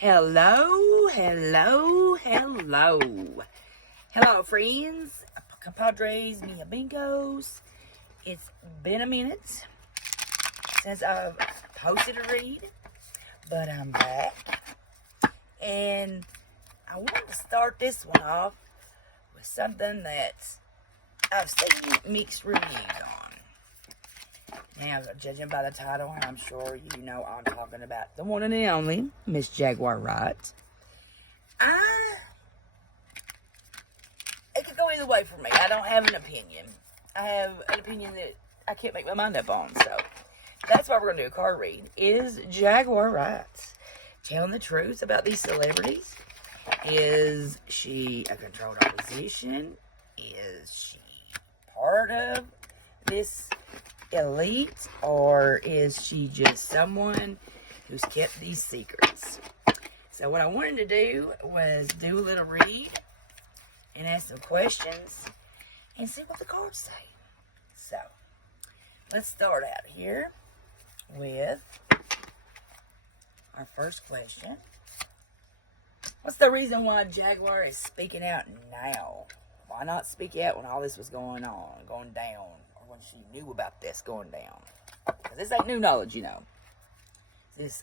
Hello, hello, hello. Hello, friends, compadres, mi amigos. It's been a minute since I've posted a read, but I'm back. And I wanted to start this one off with something that I've seen mixed reviews on. Now, judging by the title, I'm sure you know I'm talking about the one and the only Miss Jaguar Wright. It could go either way for me. I don't have an opinion. I have an opinion that I can't make my mind up on. So that's why we're going to do a card read. Is Jaguar Wright telling the truth about these celebrities? Is she a controlled opposition? Is she part of this elite, or is she just someone who's kept these secrets? So what I wanted to do was do a little read and ask some questions and see what the cards say. So let's start out here with our first question. What's the reason why Jaguar is speaking out now? Why not speak out when all this was going on, going down, or when she knew about this going down? Because this ain't new knowledge, you know. This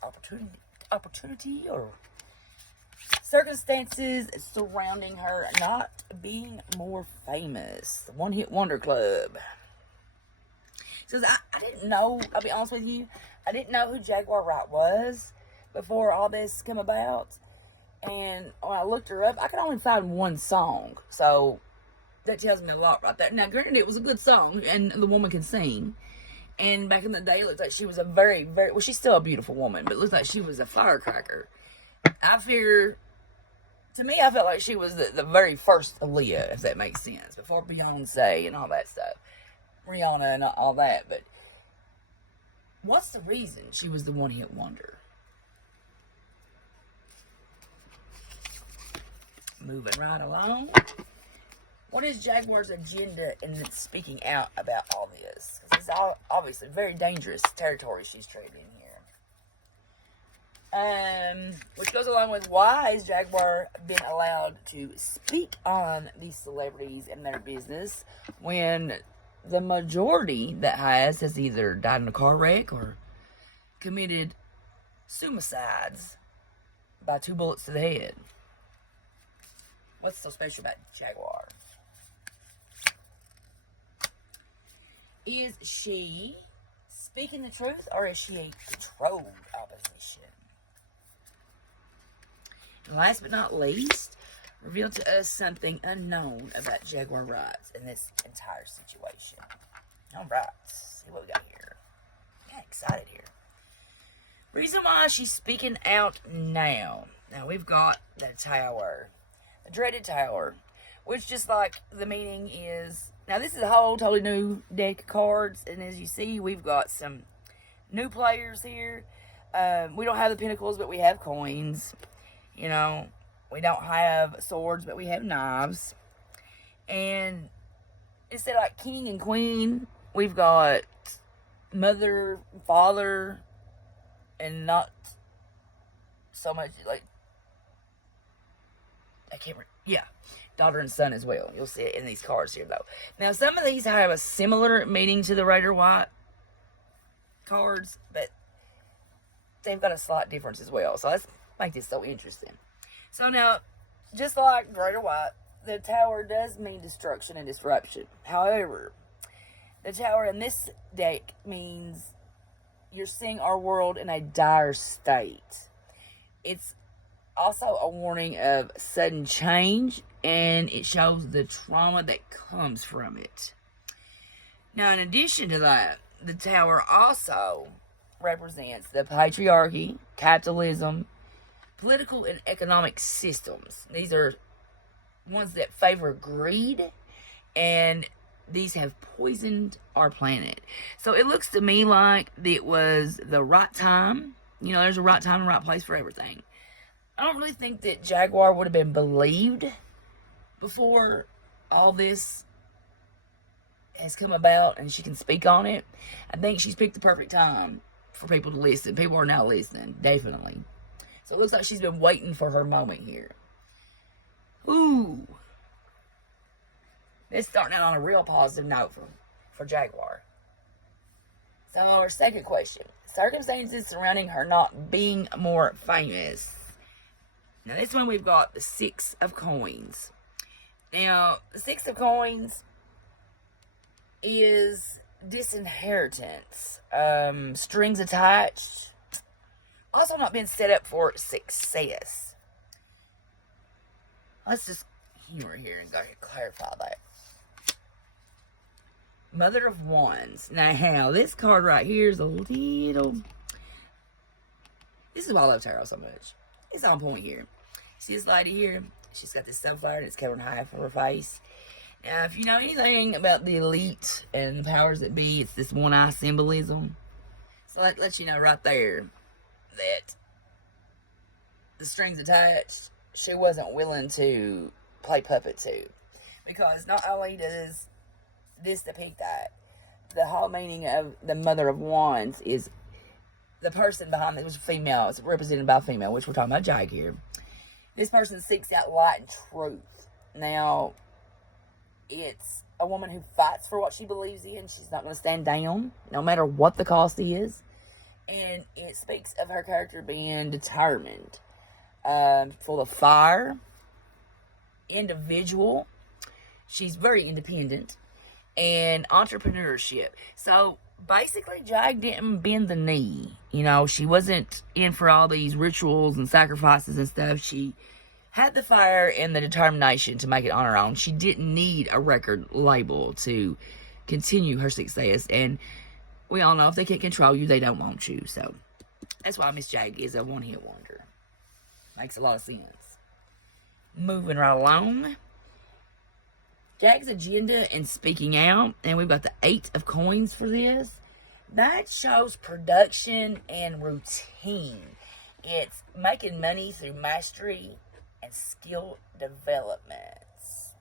opportunity or circumstances surrounding her not being more famous. The One Hit Wonder Club. Says, I didn't know, I'll be honest with you, I didn't know who Jaguar Wright was before all this came about. And when I looked her up, I could only find one song. So that tells me a lot right there. Now, granted, it was a good song, and the woman can sing. And back in the day, it looked like she was a very, very, well, she's still a beautiful woman, but it looks like she was a firecracker. I figure, to me, I felt like she was the very first Aaliyah, if that makes sense, before Beyonce and all that stuff. Rihanna and all that. But what's the reason she was the one-hit wonder? Moving right along. What is Jaguar's agenda in speaking out about all this? Because it's obviously very dangerous territory she's trading here. Which goes along with, why has Jaguar been allowed to speak on these celebrities and their business when the majority that has either died in a car wreck or committed suicides by 2 bullets to the head? What's so special about Jaguar? Is she speaking the truth, or is she a controlled opposition? And last but not least, reveal to us something unknown about Jaguar Wright in this entire situation. Alright, see what we got here. Got excited here. Reason why she's speaking out now. Now we've got the Tower. The dreaded Tower. Which, just like the meaning is... Now this is a whole totally new deck of cards. And as you see, we've got some new players here. We don't have the Pentacles, but we have coins. You know, we don't have swords, but we have knives. And instead of like king and queen, we've got mother, father, and not so much like, daughter and son as well. You'll see it in these cards here, though. Now, some of these have a similar meaning to the Raider White cards, but they've got a slight difference as well. So let's make this so interesting. So now, just like Raider White, the Tower does mean destruction and disruption. However, the Tower in this deck means you're seeing our world in a dire state. It's also a warning of sudden change, and it shows the trauma that comes from it. Now, in addition to that, the Tower also represents the patriarchy, capitalism, political and economic systems. These are ones that favor greed, and these have poisoned our planet. So it looks to me like it was the right time. You know, there's a right time and right place for everything. I don't really think that Jaguar would have been believed before all this has come about and she can speak on it. I think she's picked the perfect time for people to listen. People are now listening, definitely. So it looks like she's been waiting for her moment here. Ooh. It's starting out on a real positive note for Jaguar. So our second question. Circumstances surrounding her not being more famous. Now this one we've got the 6 of coins. Now, the 6 of coins is disinheritance. Strings attached. Also not being set up for success. Let's just humor here and go ahead and clarify that. Mother of Wands. Now, this card right here is a little... This is why I love tarot so much. It's on point here. See this lady here? She's got this sunflower and it's covering half of her face. Now, if you know anything about the elite and the powers that be, it's this one eye symbolism. So that lets you know right there that the strings attached, she wasn't willing to play puppet to. Because not only does this depict that, the whole meaning of the Mother of Wands is the person behind it was female. It's represented by a female, which we're talking about Jag here. This person seeks out light and truth. Now, it's a woman who fights for what she believes in. She's not going to stand down, no matter what the cost is. And it speaks of her character being determined, full of fire, individual. She's very independent, and entrepreneurship. So basically, Jag didn't bend the knee. You know, she wasn't in for all these rituals and sacrifices and stuff. She had the fire and the determination to make it on her own. She didn't need a record label to continue her success. And we all know if they can't control you, they don't want you. So that's why Miss Jag is a one-hit wonder. Makes a lot of sense. Moving right along. Jag's agenda and speaking out, and we've got the 8 of coins for this. That shows production and routine. It's making money through mastery and skill developments.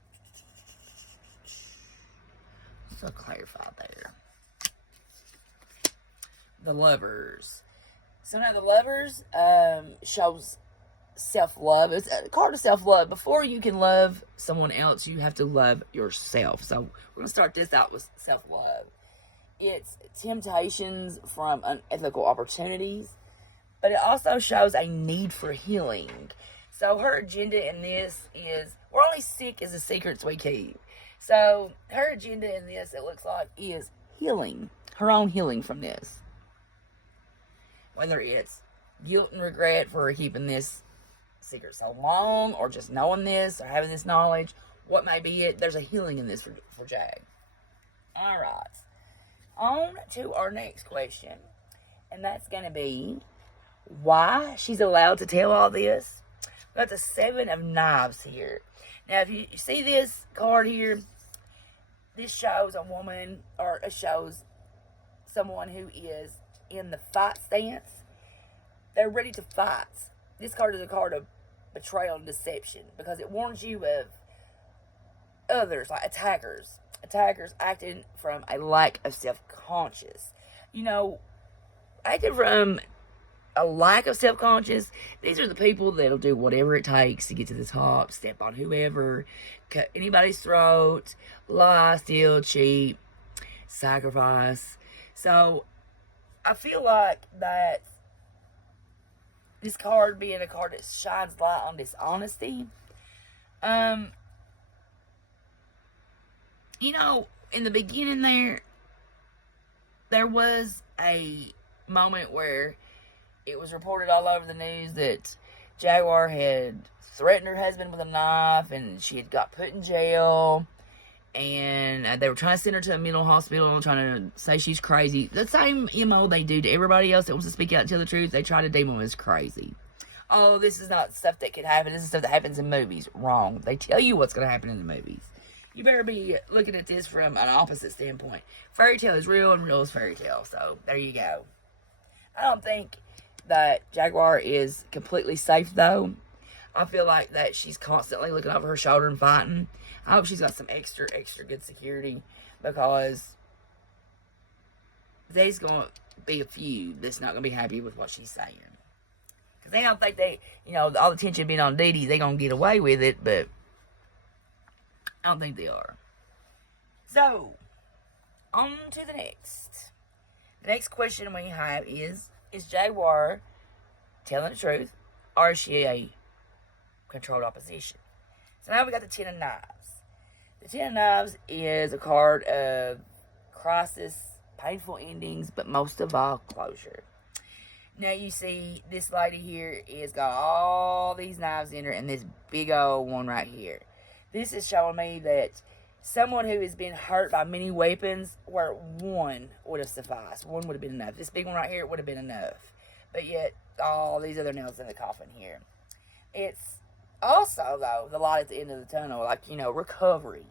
So clarify there. The Lovers. So now the Lovers shows self-love. It's a card of self-love. Before you can love someone else, you have to love yourself. So we're going to start this out with self-love. It's temptations from unethical opportunities, but it also shows a need for healing. So her agenda in this is, we're only sick as the secrets we keep. So her agenda in this, it looks like, is healing. Her own healing from this. Whether it's guilt and regret for keeping this secret so long, or just knowing this, or having this knowledge, what may be it, there's a healing in this for Jag. Alright. On to our next question. And that's going to be, why she's allowed to tell all this? We've got the 7 of Knives here. Now, if you see this card here, this shows a woman, or it shows someone who is in the fight stance. They're ready to fight. This card is a card of betrayal and deception, because it warns you of others, like attackers acting from a lack of self-conscious. You know, acting from a lack of self-conscious, these are the people that'll do whatever it takes to get to the top, step on whoever, cut anybody's throat, lie, steal, cheat, sacrifice. So I feel like that this card being a card that shines light on dishonesty. You know, in the beginning there was a moment where it was reported all over the news that Jaguar had threatened her husband with a knife, and she had got put in jail, and they were trying to send her to a mental hospital, trying to say she's crazy. The same MO they do to everybody else that wants to speak out and tell the truth. They try to deem them as crazy. Oh, this is not stuff that could happen. This is stuff that happens in movies. Wrong. They tell you what's going to happen in the movies. You better be looking at this from an opposite standpoint. Fairy tale is real, and real is fairy tale. So, there you go. I don't think that Jaguar is completely safe, though. I feel like that she's constantly looking over her shoulder and fighting. I hope she's got some extra good security, because there's going to be a few that's not going to be happy with what she's saying. Because they don't think they, all the attention being on Dee Dee, they going to get away with it, but I don't think they are. So, on to the next. The next question we have is Jaguar telling the truth, or is she a controlled opposition? So now we got the Ten of Knives. The Ten of Knives is a card of crisis, painful endings, but most of all, closure. Now you see this lady here is got all these knives in her and this big old one right here. This is showing me that someone who has been hurt by many weapons, where one would have sufficed. One would have been enough. This big one right here would have been enough. But yet, all these other nails in the coffin here. It's also, though, the light at the end of the tunnel, like, recovery.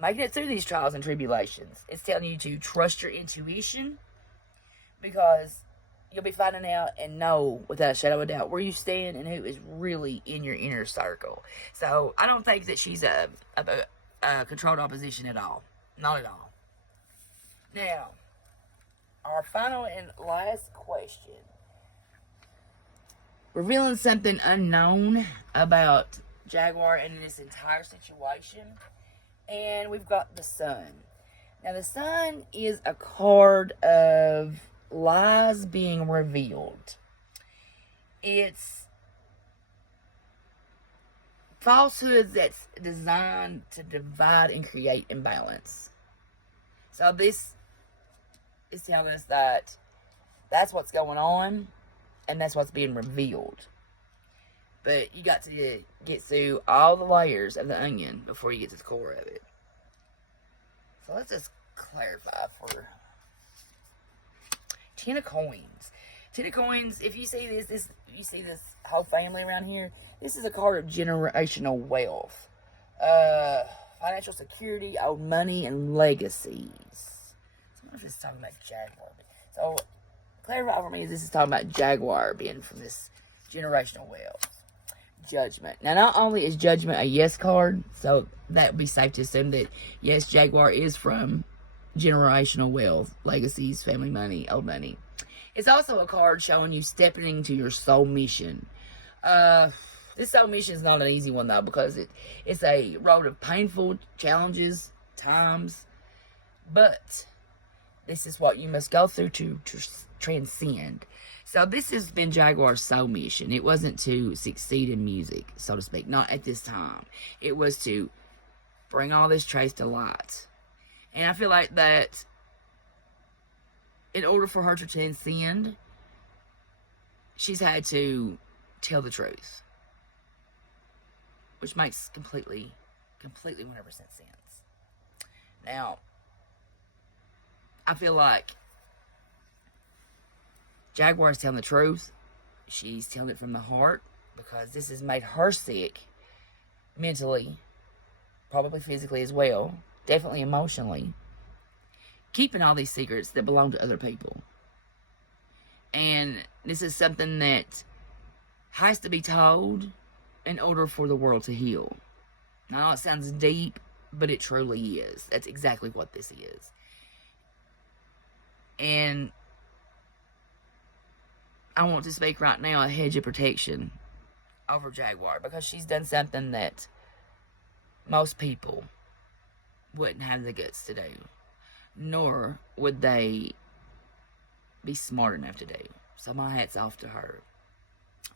Making it through these trials and tribulations. It's telling you to trust your intuition, because you'll be finding out and know without a shadow of a doubt where you stand and who is really in your inner circle. So I don't think that she's a controlled opposition at all. Not at all. Now, our final and last question. Revealing something unknown about Jaguar and this entire situation. And we've got the Sun. Now, the Sun is a card of lies being revealed. It's falsehoods that's designed to divide and create imbalance. So this is telling us that that's what's going on, and that's what's being revealed. But you got to get through all the layers of the onion before you get to the core of it. So let's just clarify for Ten of Coins. Ten of Coins, if you see you see this whole family around here, this is a card of generational wealth. Financial security, old money, and legacies. So I wonder if it's talking about Jaguar. So, clarify for me, this is talking about Jaguar being from this generational wealth. Judgment. Now, not only is Judgment a yes card, so that would be safe to assume that, yes, Jaguar is from generational wealth, legacies, family money, old money. It's also a card showing you stepping into your soul mission. This soul mission is not an easy one, though, because it's a road of painful challenges, times, but this is what you must go through to transcend. So this has been Jaguar's soul mission. It wasn't to succeed in music, so to speak, not at this time. It was to bring all this trace to light. And I feel like that in order for her to transcend, she's had to tell the truth. Which makes completely 100% sense. Now, I feel like Jaguar's telling the truth. She's telling it from the heart, because this has made her sick mentally, probably physically as well, definitely emotionally, keeping all these secrets that belong to other people. And this is something that has to be told in order for the world to heal. Now, I know it sounds deep, but it truly is. That's exactly what this is. And I want to speak right now a hedge of protection over Jaguar, because she's done something that most people wouldn't have the guts to do, nor would they be smart enough to do. So my hat's off to her.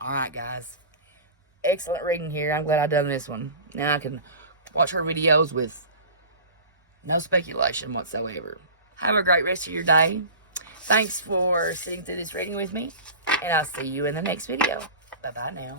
Alright, guys. Excellent reading here. I'm glad I done this one. Now I can watch her videos with no speculation whatsoever. Have a great rest of your day. Thanks for sitting through this reading with me, and I'll see you in the next video. Bye-bye now.